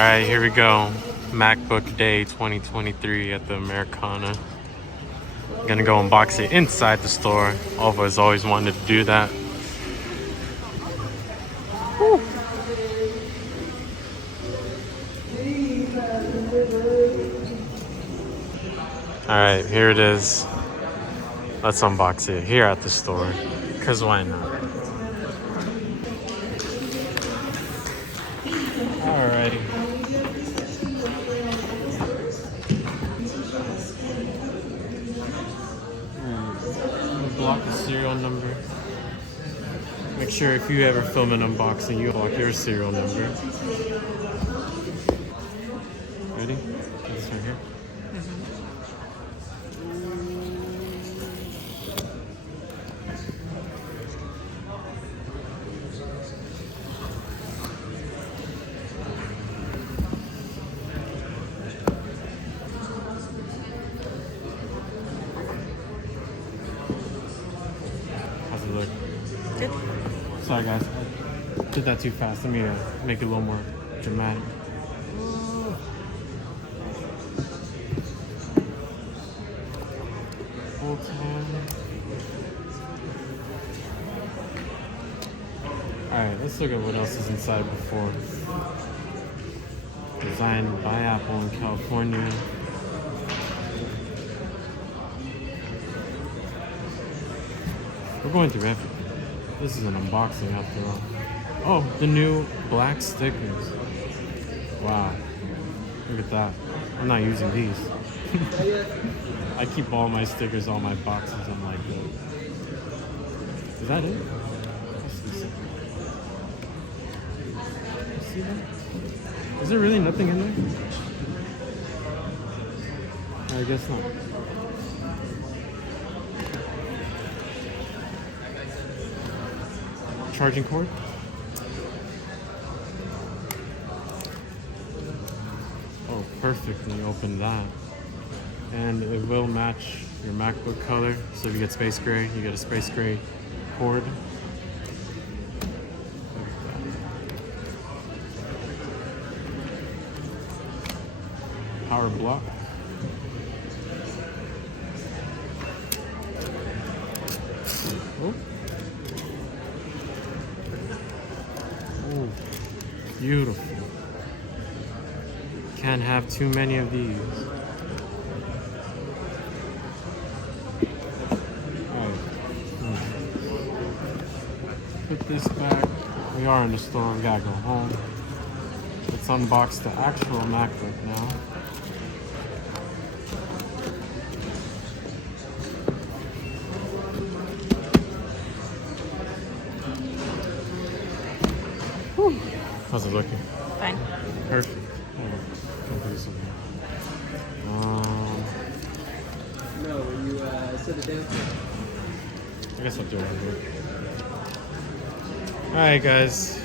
Alright, here we go. MacBook Day 2023 at the Americana. Gonna go unbox it inside the store. All of us always wanted to do that. Woo. Alright, here it is. Let's unbox it here at the store. Cause why not? Alrighty. Block the serial number. Make sure if you ever film an unboxing, you block your serial number. Ready? This right here. How's it look? Good. Sorry guys, I did that too fast. Let me make it a little more dramatic. Full time. Alright, let's look at what else is inside before. Designed by Apple in California. We're going through everything. This is an unboxing after all. Oh, the new black stickers. Wow. Look at that. I'm not using these. I keep all my stickers on my boxes. I'm like, is that it? See that? Is there really nothing in there? I guess not. Charging cord. Oh, perfectly open that. And it will match your MacBook color. So if you get space gray, you get a space gray cord. Power block. Oh. Ooh, beautiful. Can't have too many of these. Alright. Put this back. We are in the store, we gotta go home. Let's unbox the actual MacBook now. Whew. How's it looking? Fine. Perfect. Oh, can't do something. No, when you set it down. I guess I'll do it over here. Alright guys,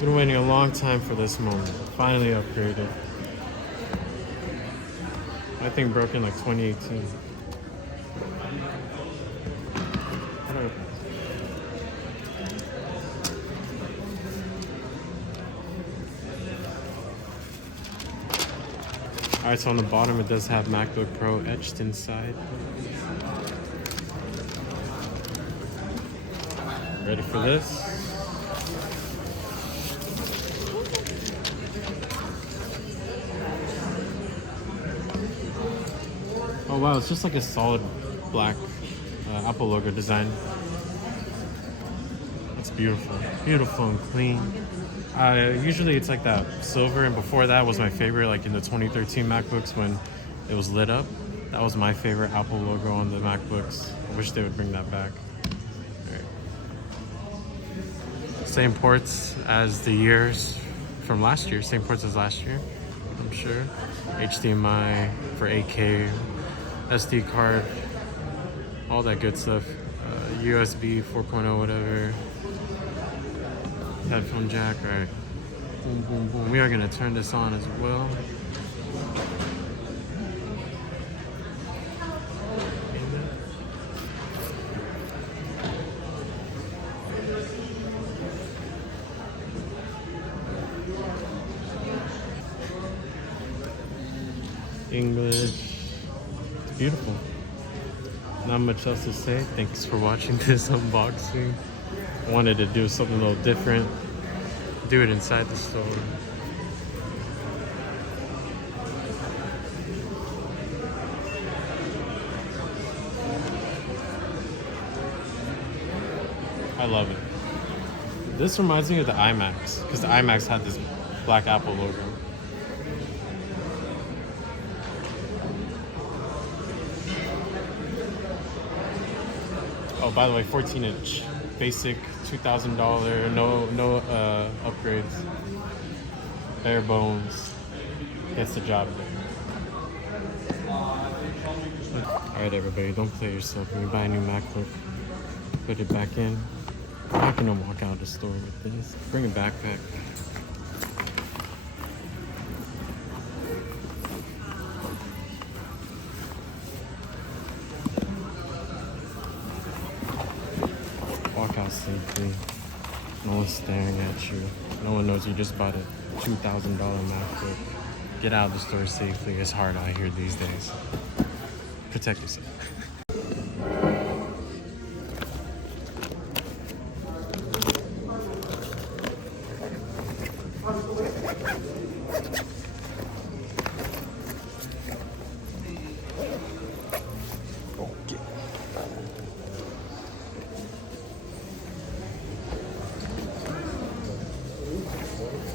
been waiting a long time for this moment. Finally upgraded. I think broke in like 2018. Alright, so on the bottom it does have MacBook Pro etched inside. Ready for this? Oh wow, it's just like a solid black Apple logo design. It's beautiful. Beautiful and clean. Usually it's like that silver, and before that was my favorite, like in the 2013 MacBooks when it was lit up. That was my favorite Apple logo on the MacBooks. I wish they would bring that back. Right. Same ports as the years from last year, same ports as last year, I'm sure. HDMI for 8K, SD card, all that good stuff. USB 4.0, whatever. Headphone jack. All right. Boom, boom, boom. We are gonna turn this on as well. English. It's beautiful. Not much else to say. Thanks for watching this unboxing. Wanted to do something a little different. Do it inside the store. I love it. This reminds me of the iMacs, because the iMacs had this Black Apple logo. Oh, by the way, 14-inch, basic, $2,000, no upgrades, bare bones, gets the job done. All right, everybody, don't play yourself. When you buy a new MacBook, put it back in. I'm not gonna walk out of the store with this. Bring a backpack. Walk out safely. No one's staring at you. No one knows you just bought a $2,000 MacBook. Get out of the store safely. It's hard out here these days. Protect yourself.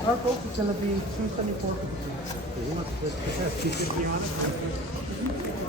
Our coach is gonna be 274. You want to put 250 on it?